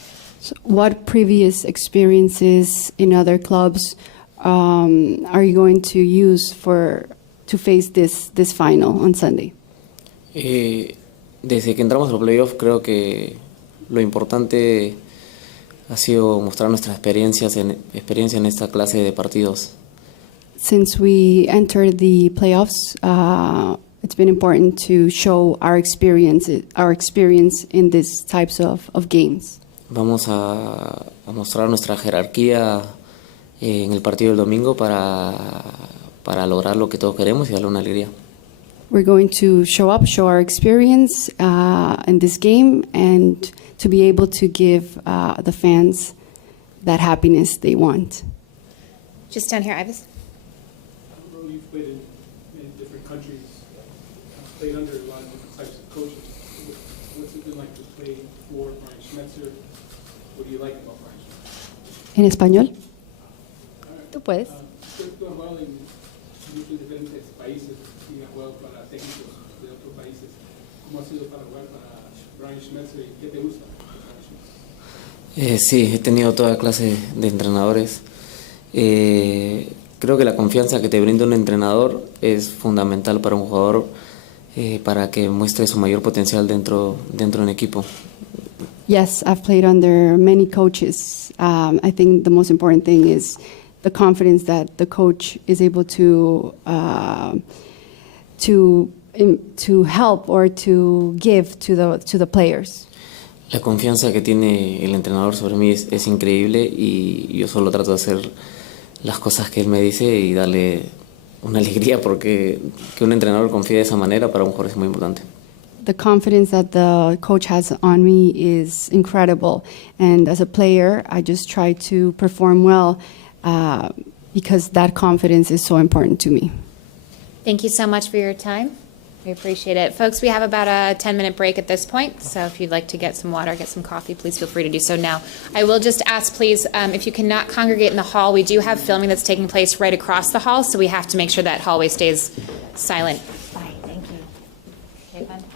So what previous experiences in other clubs are you going to use to face this final on Sunday? Desde que entramos a los playoffs creo que lo importante ha sido mostrar nuestras experiencia en esta clase de partidos. Since we entered the playoffs, it's been important to show our experience in these types of games. Vamos a mostrar nuestra jerarquía en el partido del domingo para lograr lo que todos queremos y darle una alegría. We're going to show our experience in this game, and to be able to give the fans that happiness they want. Just down here, Ivis. You've played in different countries, played under a lot of different types of coaches. What's it been like to play for Brian Schmetzer? What do you like about Brian Schmetzer? ¿En español? Tú puedes. Tú has jugado en muchos diferentes países y has jugado para técnicos de otros países. ¿Cómo ha sido para jugar para Brian Schmetzer y qué te gusta de Brian Schmetzer? Sí, he tenido toda clase de entrenadores. Creo que la confianza que te brinda un entrenador es fundamental para un jugador para que muestre su mayor potencial dentro de un equipo. Yes, I've played under many coaches. I think the most important thing is the confidence that the coach is able to help or to give to the players. La confianza que tiene el entrenador sobre mí es increíble y yo solo trato de hacer las cosas que él me dice y darle una alegría porque que un entrenador confíe de esa manera para un jugador es muy importante. The confidence that the coach has on me is incredible, and as a player, I just try to perform well because that confidence is so important to me. Thank you so much for your time. We appreciate it. Folks, we have about a 10-minute break at this point, so if you'd like to get some water, get some coffee, please feel free to do so now. I will just ask, please, if you cannot congregate in the hall, we do have filming that's taking place right across the hall, so we have to make sure that hallway stays silent. Bye. Thank you. Okay, fantastic.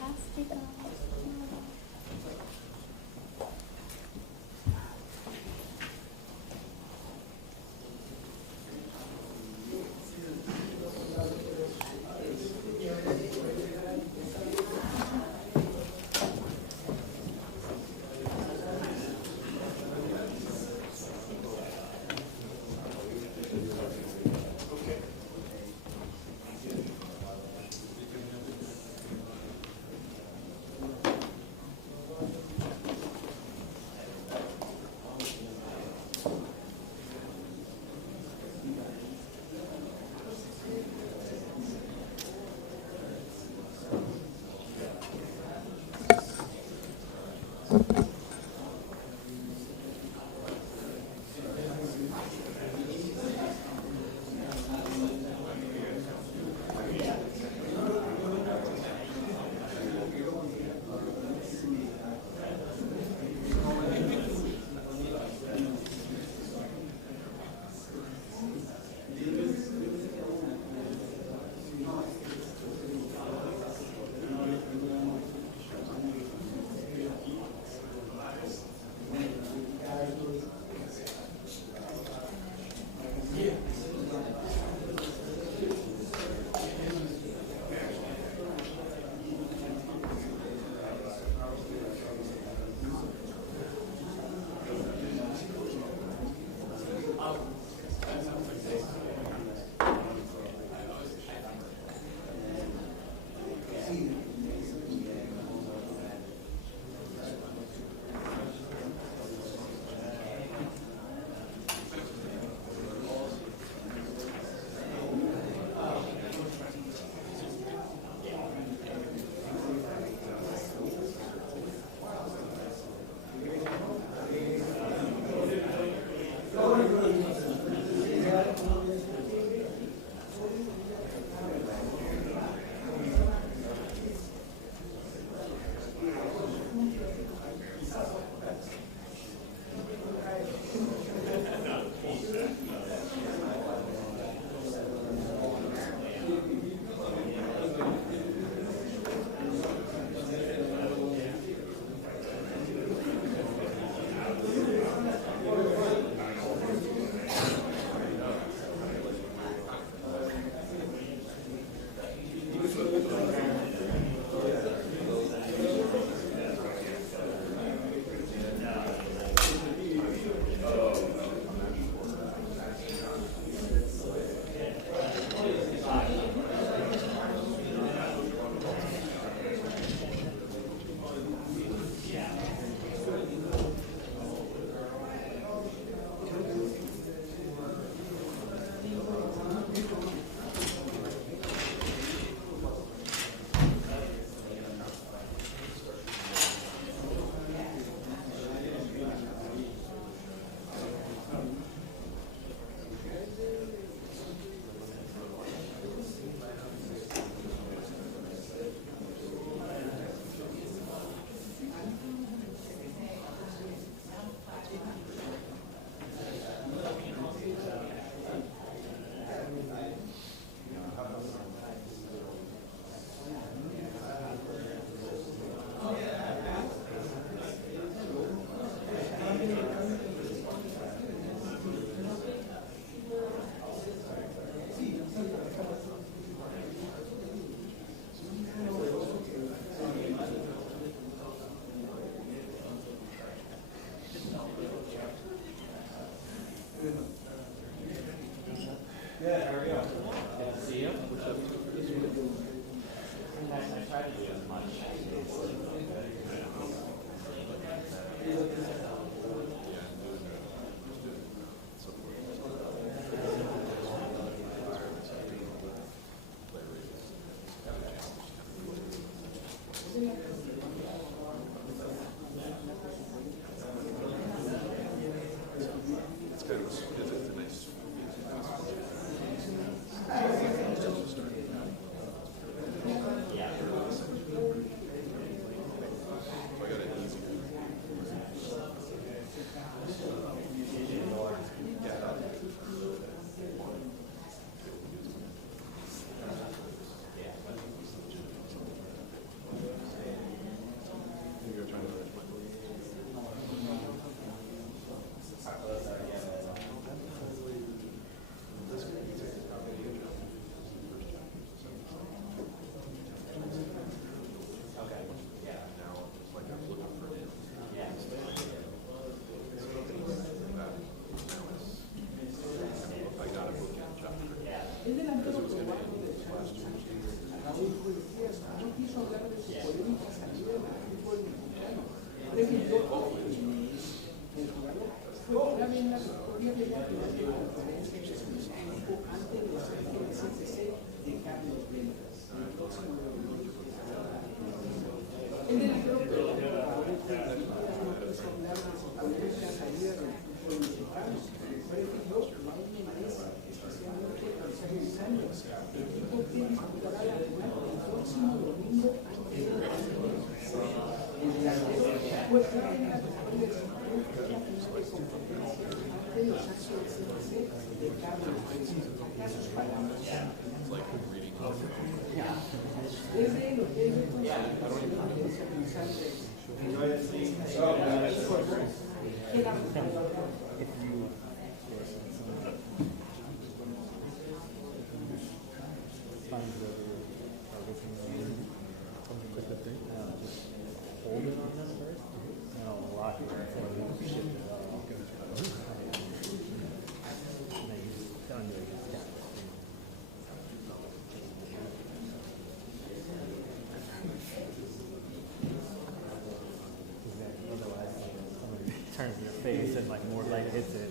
quiso hablar de su polémica salida del fútbol mexicano. Por ejemplo, el jugador fue clave en la victoria de la final de conferencia que se hizo ante los CFC de Carlos Vela, el próximo el director no quiso hablar de su polémica salida del fútbol mexicano. Prefirió a un Mendes, especialmente por ser necesario. El equipo que disputará la final el próximo domingo ante el Brasil. El delantero fue clave en la victoria de la final de conferencia ante los CFC de Carlos Vela. Acá sus palabras. Desde el hotel de turns your face and like more light hits it.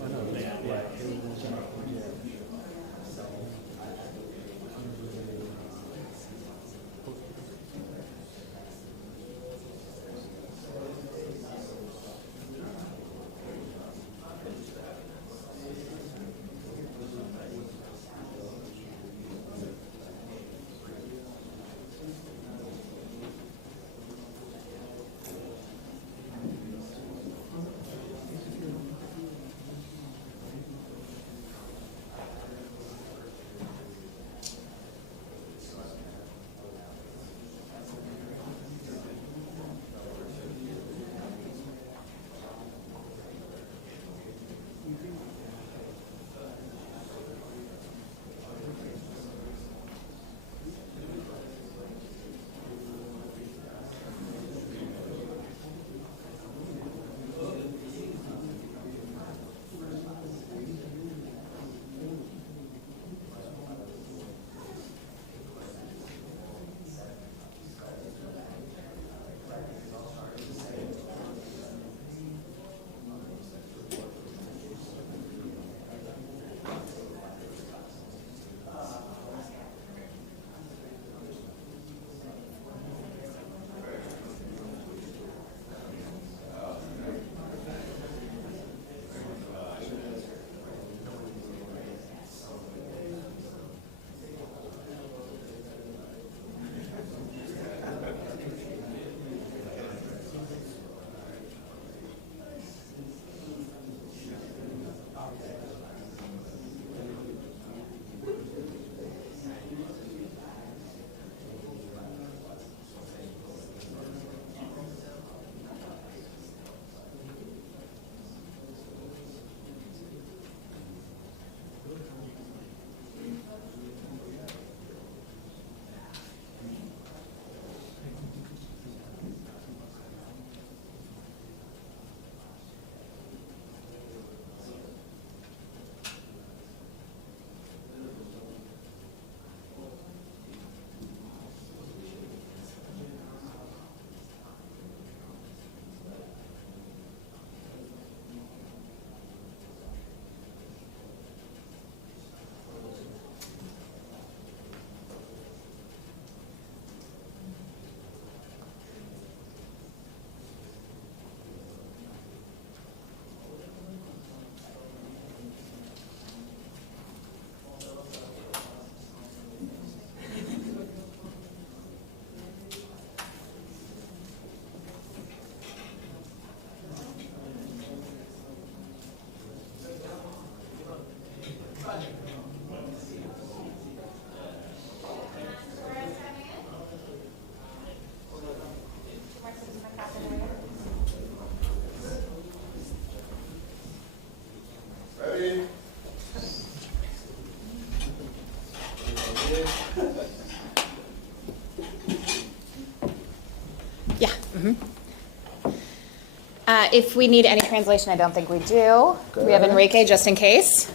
If we need any translation, I don't think we do. We have Enrique just in case.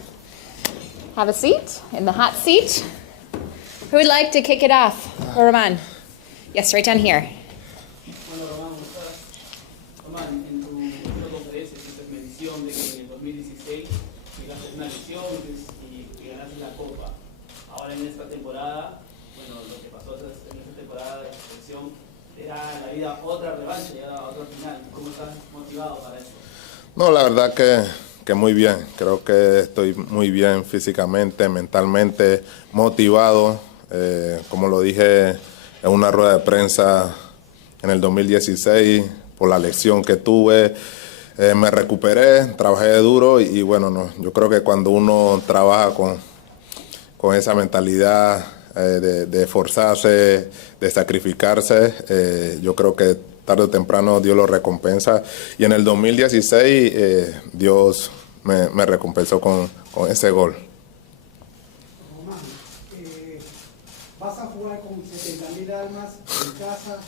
Have a seat in the hot seat. Who would like to kick it off? Roman, Yes, right down here. Bueno, Román, ¿cómo estás? Román, en tu última conferencia hiciste mención de que en el 2016 llegaste a una lesión y ganaste la Copa. Ahora en esta temporada, bueno, lo que pasó en esta temporada de selección, te da la vida otra revancha, ya otra final. ¿Cómo estás motivado para esto? No, la verdad que muy bien. Creo que estoy muy bien físicamente, mentalmente, motivado. Como lo dije en una rueda de prensa en el 2016, por la lesión que tuve, me recuperé, trabajé duro y bueno, no, yo creo que cuando uno trabaja con esa mentalidad de esforzarse, de sacrificarse, yo creo que tarde o temprano Dios lo recompensa. Y en el 2016 Dios me recompensó con ese gol. Román, vas a jugar con 70.000 almas en casa,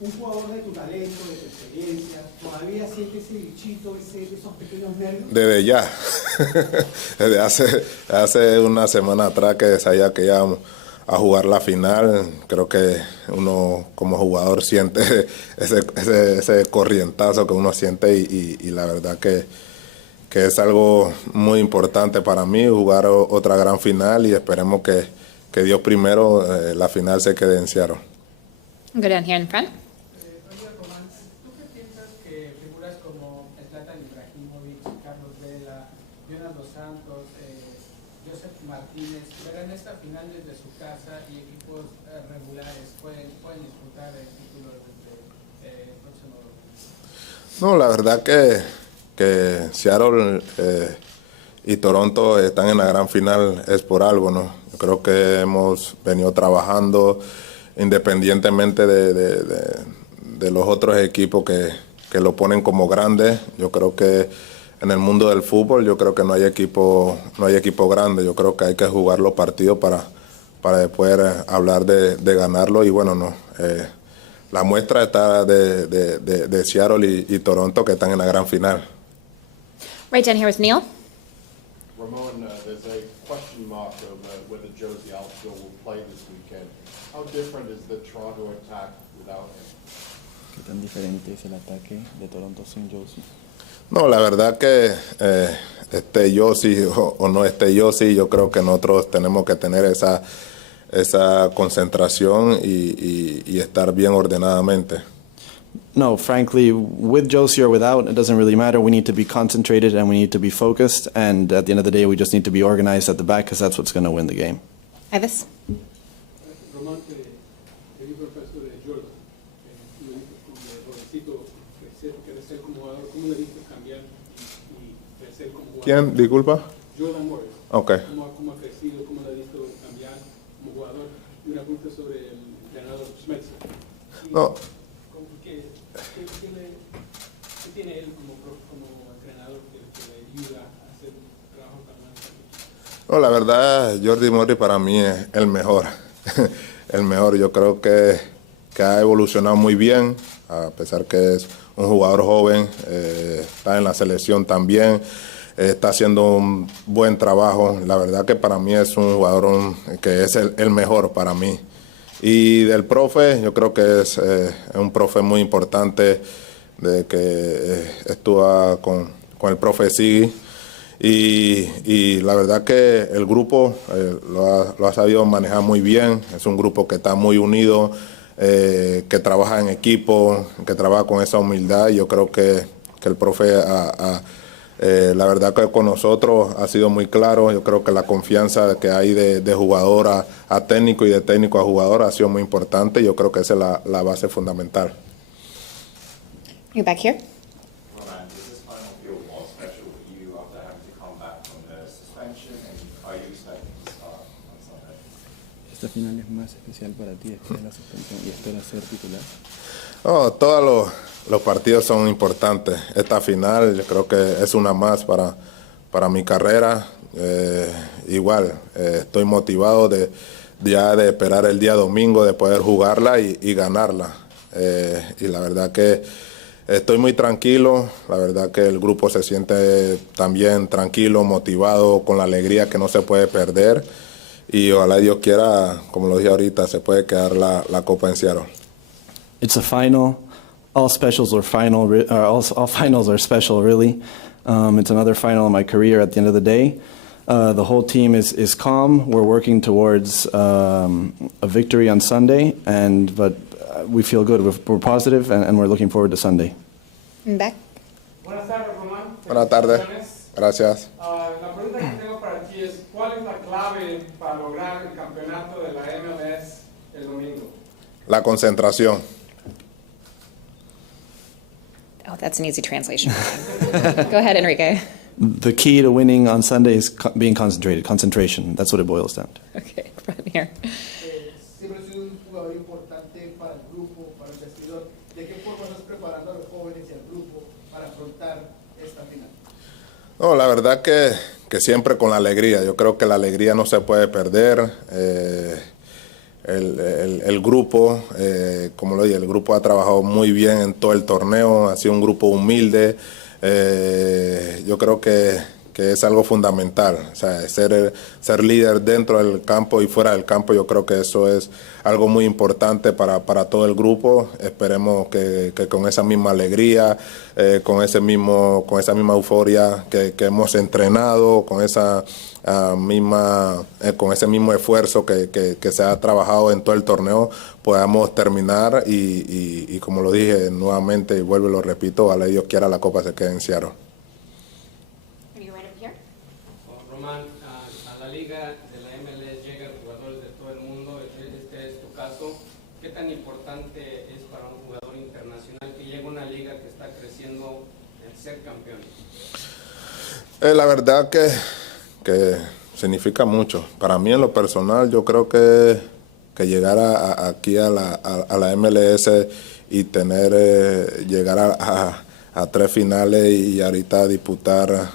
un jugador de tu talento, de tu experiencia, ¿todavía sientes ese bichito, esos pequeños nervios? Desde ya, desde hace una semana atrás que sabía que íbamos a jugar la final, creo que uno como jugador siente ese corrientazo que uno siente y la verdad que es algo muy importante para mí jugar otra gran final y esperemos que Dios primero la final se quede en Seattle. Go down here in front. Oye, Román, ¿tú qué piensas que figuras como Zlatan Ibrahimovic, Carlos Vela, Jonas Dos Santos, Joseph Martínez, verán esta final desde su casa y equipos regulares pueden disfrutar el título desde el próximo domingo? No, la verdad que Seattle y Toronto están en la gran final es por algo, ¿no? Yo creo que hemos venido trabajando independientemente de los otros equipos que lo ponen como grande. Yo creo que en el mundo del fútbol, yo creo que no hay equipo grande. Yo creo que hay que jugar los partidos para después hablar de ganarlo. Y bueno, no. La muestra está de Seattle y Toronto, que están en la gran final. Right down here with Neil. Ramon, there's a question mark over whether Josie Altidore will play this weekend. How different is the Toronto attack without him? ¿Qué tan diferente es el ataque de Toronto sin Josie? No, la verdad que esté Josie o no esté Josie, yo creo que nosotros tenemos que tener esa concentración y estar bien ordenadamente. No, frankly, with Josie or without, it doesn't really matter. We need to be concentrated and we need to be focused. And at the end of the day, we just need to be organized at the back because that's what's going to win the game. Ivis. Román, te vi profesor de Jordan, como jovencito, querer ser como jugador, ¿cómo le viste cambiar y crecer como jugador? ¿Quién? Disculpa. Jordan Morris. Ok. ¿Cómo ha crecido, cómo le ha visto cambiar como jugador? Y una pregunta sobre el entrenador Schmetzer. No. ¿Qué tiene él como entrenador que le ayuda a hacer un trabajo tan más? No, la verdad, Jordi Morris para mí es el mejor. El mejor. Yo creo que ha evolucionado muy bien, a pesar que es un jugador joven, está en la selección también, está haciendo un buen trabajo. La verdad que para mí es un jugador que es el mejor para mí. Y del profe, yo creo que es un profe muy importante, de que estuvo con el profe Sigui. Y la verdad que el grupo lo ha sabido manejar muy bien. Es un grupo que está muy unido, que trabaja en equipo, que trabaja con esa humildad. Y yo creo que el profe, la verdad que con nosotros ha sido muy claro. Yo creo que la confianza que hay de jugador a técnico y de técnico a jugador ha sido muy importante. Yo creo que esa es la base fundamental. You back here. Roman, does this final feel more special for you after having to come back from the suspension, and are you expecting to start on Sunday? ¿Esta final es más especial para ti después de la suspensión y esperas ser titular? No, todos los partidos son importantes. Esta final yo creo que es una más para mi carrera. Igual, estoy motivado de esperar el día domingo, de poder jugarla y ganarla. Y la verdad que estoy muy tranquilo. La verdad que el grupo se siente también tranquilo, motivado, con la alegría que no se puede perder. Y ojalá Dios quiera, como lo dije ahorita, se puede quedar la Copa en Seattle. It's a final. All specials are final. All finals are special, really. It's another final in my career. At the end of the day, the whole team is calm. We're working towards a victory on Sunday, but we feel good. We're positive, and we're looking forward to Sunday. Back. Buenas tardes, Román. Buenas tardes. Felicitaciones. Gracias. La pregunta que tengo para ti es, ¿cuál es la clave para lograr el campeonato de la MLS el domingo? La concentración. Oh, that's an easy translation. Go ahead, Enrique. The key to winning on Sunday is being concentrated. Concentration. That's what it boils down to. Okay, from here. Siempre ha sido un jugador importante para el grupo, para el vestidor. ¿De qué forma estás preparando a los jóvenes y al grupo para afrontar esta final? No, la verdad que siempre con la alegría. Yo creo que la alegría no se puede perder. El grupo, como lo dije, el grupo ha trabajado muy bien en todo el torneo, ha sido un grupo humilde. Yo creo que es algo fundamental, o sea, ser líder dentro del campo y fuera del campo. Yo creo que eso es algo muy importante para todo el grupo. Esperemos que con esa misma alegría, con esa misma euforia que hemos entrenado, con ese mismo esfuerzo que se ha trabajado en todo el torneo, podamos terminar y como lo dije nuevamente y vuelvo y lo repito, ojalá Dios quiera la Copa se quede en Seattle. Román, a la liga de la MLS llegan jugadores de todo el mundo, este es tu caso. ¿Qué tan importante es para un jugador internacional que llegue a una liga que está creciendo el ser campeón? La verdad que significa mucho. Para mí en lo personal, yo creo que llegar aquí a la MLS y llegar a 3 finales y ahorita disputar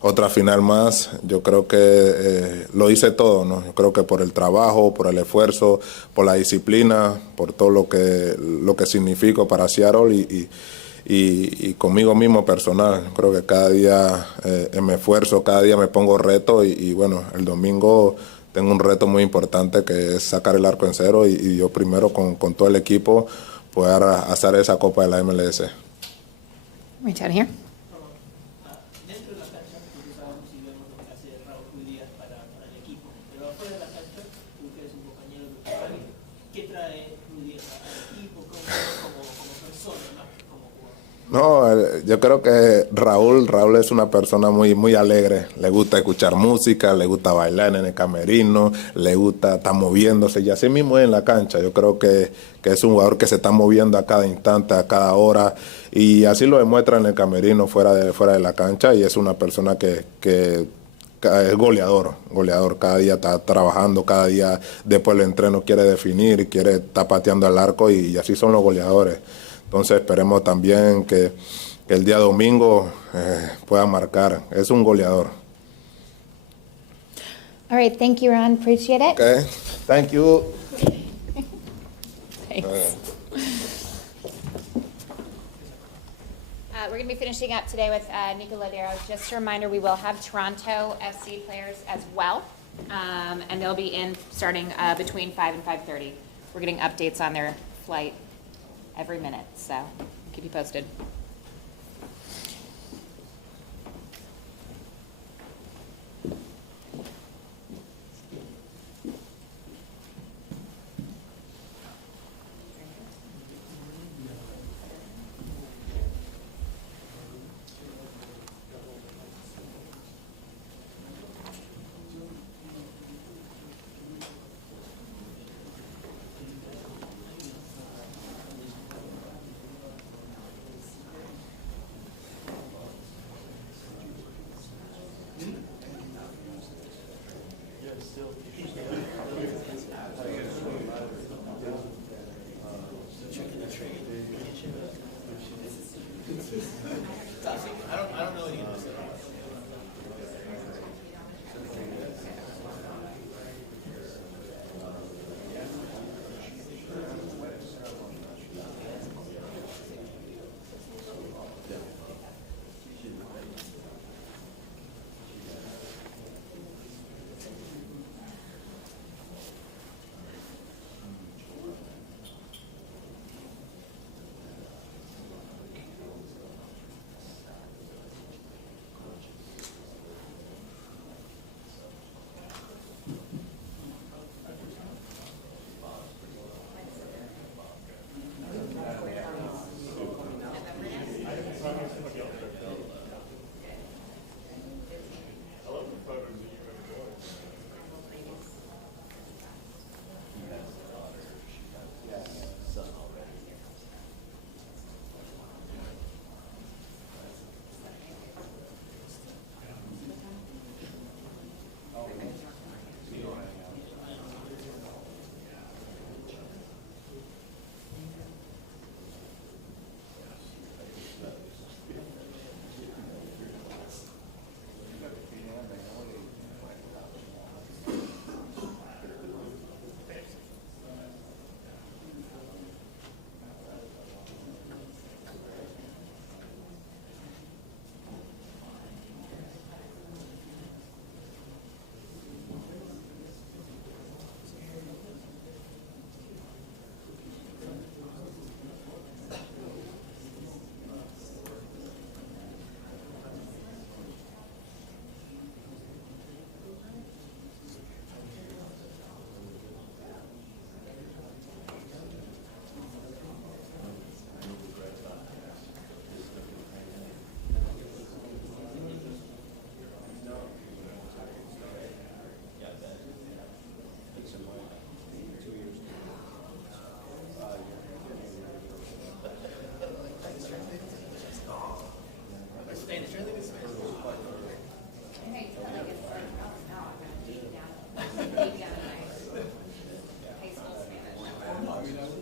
otra final más, yo creo que lo hice todo, ¿no? Yo creo que por el trabajo, por el esfuerzo, por la disciplina, por todo lo que significo para Seattle y conmigo mismo personal. Creo que cada día me esfuerzo, cada día me pongo reto y bueno, el domingo tengo un reto muy importante que es sacar el arco en cero y yo primero con todo el equipo poder hacer esa Copa de la MLS. Right down here. Dentro de la cancha, nosotros sabemos y vemos lo que hace Raúl Díaz para el equipo, pero afuera de la cancha, tú que eres un compañero de vestuario, ¿qué trae Díaz al equipo como persona, más que como jugador? No, yo creo que Raúl es una persona muy alegre. Le gusta escuchar música, le gusta bailar en el camerino, le gusta estar moviéndose y así mismo es en la cancha. Yo creo que es un jugador que se está moviendo a cada instante, a cada hora y así lo demuestra en el camerino fuera de la cancha y es una persona que es goleador. Cada día está trabajando, cada día después del entreno quiere definir, quiere estar pateando al arco y así son los goleadores. Entonces esperemos también que el día domingo pueda marcar. Es un goleador. All right, thank you, Ron. Appreciate it. Okay, thank you. Thanks. We're going to be finishing up today with Nico Ladero. Just a reminder, we will have Toronto FC players as well, and they'll be in starting between 5 and 5:30. We're getting updates on their flight every minute, so keep you posted. I don't know any of this. final